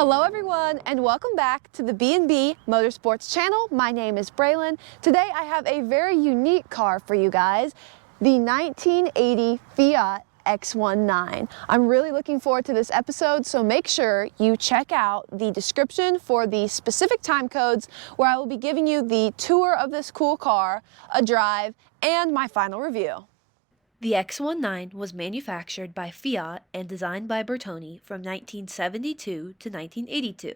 Hello everyone and welcome back to the B&B Motorsports channel. My name is Braylon. Today I have a very unique car for you guys, the 1980 Fiat X1. I'm really looking forward to this episode, so make sure you check out the description for the specific time codes where I will be giving you the tour of this cool car, a drive, and my final review. The X1 was manufactured by Fiat and designed by Bertoni from 1972 to 1982.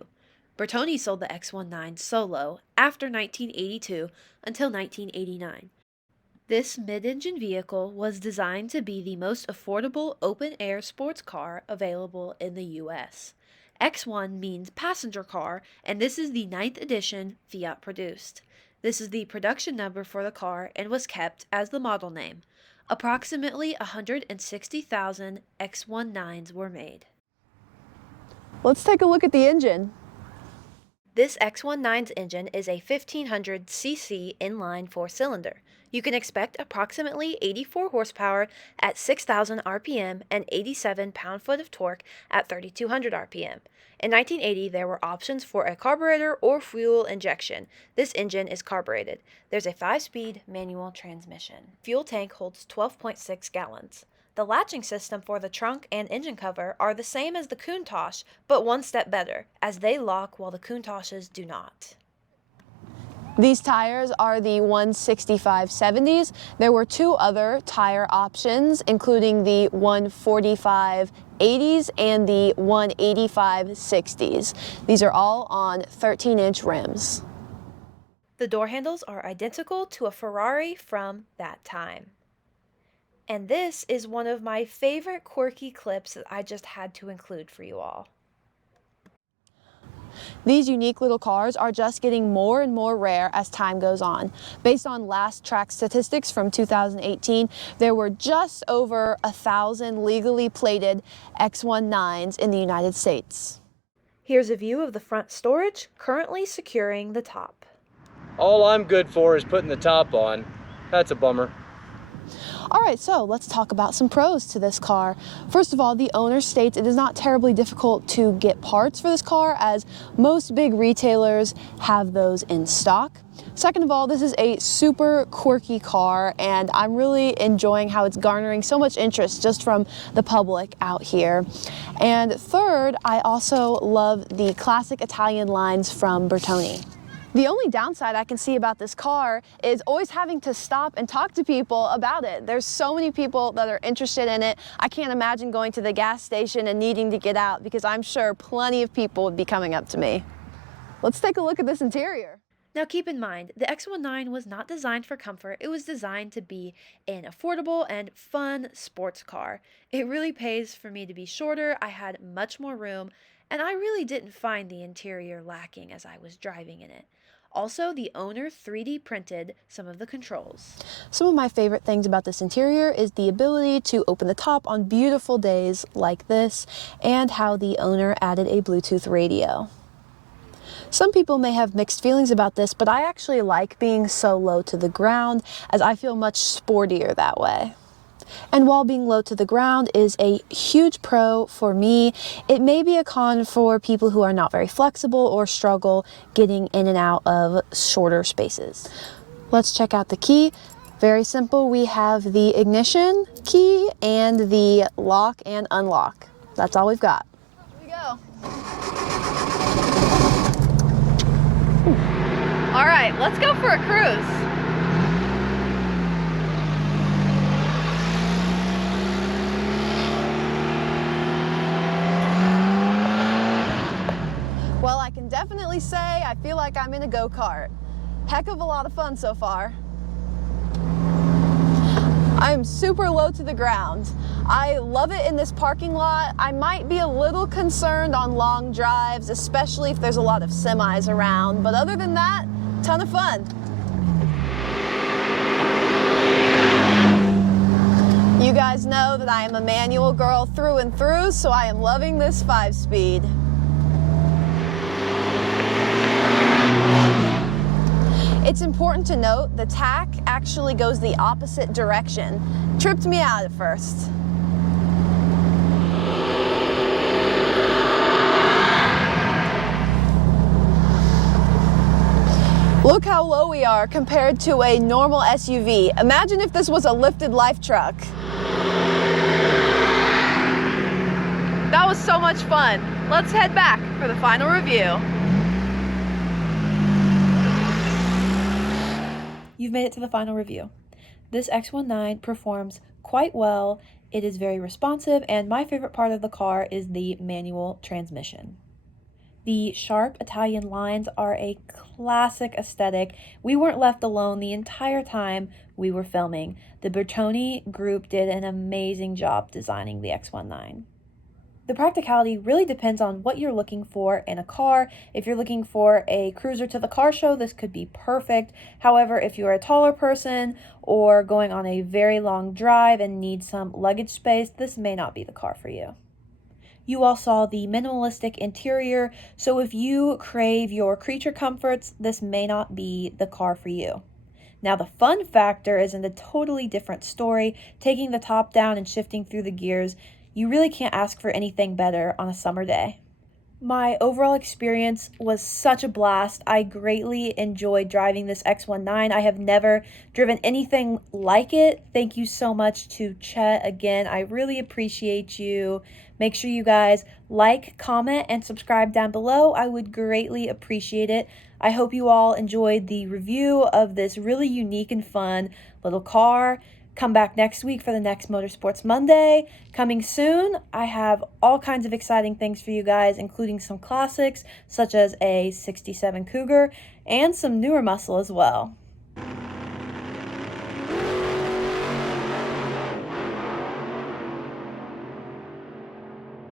Bertoni sold the X1 solo after 1982 until 1989. This mid-engine vehicle was designed to be the most affordable open-air sports car available in the U.S. X1 means passenger car, and this is the 9th edition Fiat produced. This is the production number for the car and was kept as the model name. Approximately 160,000 X19s were made. Let's take a look at the engine. This X19's engine is a 1500cc inline 4-cylinder. You can expect approximately 84 horsepower at 6,000 RPM and 87 pound-foot of torque at 3,200 RPM. In 1980, there were options for a carburetor or fuel injection. This engine is carbureted. There's a 5-speed manual transmission. Fuel tank holds 12.6 gallons. The latching system for the trunk and engine cover are the same as the Countach, but one step better, as they lock while the Countaches do not. These tires are the 165/70s. There were two other tire options, including the 145/80s and the 185/60s. These are all on 13-inch rims. The door handles are identical to a Ferrari from that time. And this is one of my favorite quirky clips that I just had to include for you all. These unique little cars are just getting more and more rare as time goes on. Based on last track statistics from 2018, there were just over 1,000 legally plated X19s in the United States. Here's a view of the front storage, currently securing the top. All I'm good for is putting the top on. That's a bummer. Alright, so let's talk about some pros to this car. First of all, the owner states it is not terribly difficult to get parts for this car, as most big retailers have those in stock. Second of all, this is a super quirky car, and I'm really enjoying how it's garnering so much interest just from the public out here. And third, I also love the classic Italian lines from Bertoni. The only downside I can see about this car is always having to stop and talk to people about it. There's so many people that are interested in it. I can't imagine going to the gas station and needing to get out, because I'm sure plenty of people would be coming up to me. Let's take a look at this interior. Now keep in mind, the X1 was not designed for comfort. It was designed to be an affordable and fun sports car. It really pays for me to be shorter. I had much more room, and I really didn't find the interior lacking as I was driving in it. Also, the owner 3D printed some of the controls. Some of my favorite things about this interior is the ability to open the top on beautiful days like this, and how the owner added a Bluetooth radio. Some people may have mixed feelings about this, but I actually like being so low to the ground, as I feel much sportier that way. And while being low to the ground is a huge pro for me, it may be a con for people who are not very flexible or struggle getting in and out of shorter spaces. Let's check out the key. Very simple. We have the ignition key and the lock and unlock. That's all we've got. Here we go. All right, let's go for a cruise. Well, I can definitely say I feel like I'm in a go-kart. Heck of a lot of fun so far. I'm super low to the ground. I love it in this parking lot. I might be a little concerned on long drives, especially if there's a lot of semis around, but other than that, ton of fun. You guys know that I am a manual girl through and through, so I am loving this 5-speed. It's important to note the tach actually goes the opposite direction. Tripped me out at first. Look how low we are compared to a normal SUV. Imagine if this was a lifted life truck. That was so much fun. Let's head back for the final review. You've made it to the final review. This X19 performs quite well. It is very responsive, and my favorite part of the car is the manual transmission. The sharp Italian lines are a classic aesthetic. We weren't left alone the entire time we were filming. The Bertoni group did an amazing job designing the X19. The practicality really depends on what you're looking for in a car. If you're looking for a cruiser to the car show, this could be perfect. However, if you're a taller person or going on a very long drive and need some luggage space, this may not be the car for you. You all saw the minimalistic interior, so if you crave your creature comforts, this may not be the car for you. Now, the fun factor is in a totally different story. Taking the top down and shifting through the gears, you really can't ask for anything better on a summer day. My experience was such a blast. I greatly enjoyed driving this X19. I have never driven anything like it. Thank you so much to Chet again. I really appreciate you. Make sure you guys like, comment, and subscribe down below. I would greatly appreciate it. I hope you all enjoyed the review of this really unique and fun little car. Come back next week for the next Motorsports Monday. Coming soon, I have all kinds of exciting things for you guys, including some classics such as a '67 Cougar and some newer muscle as well.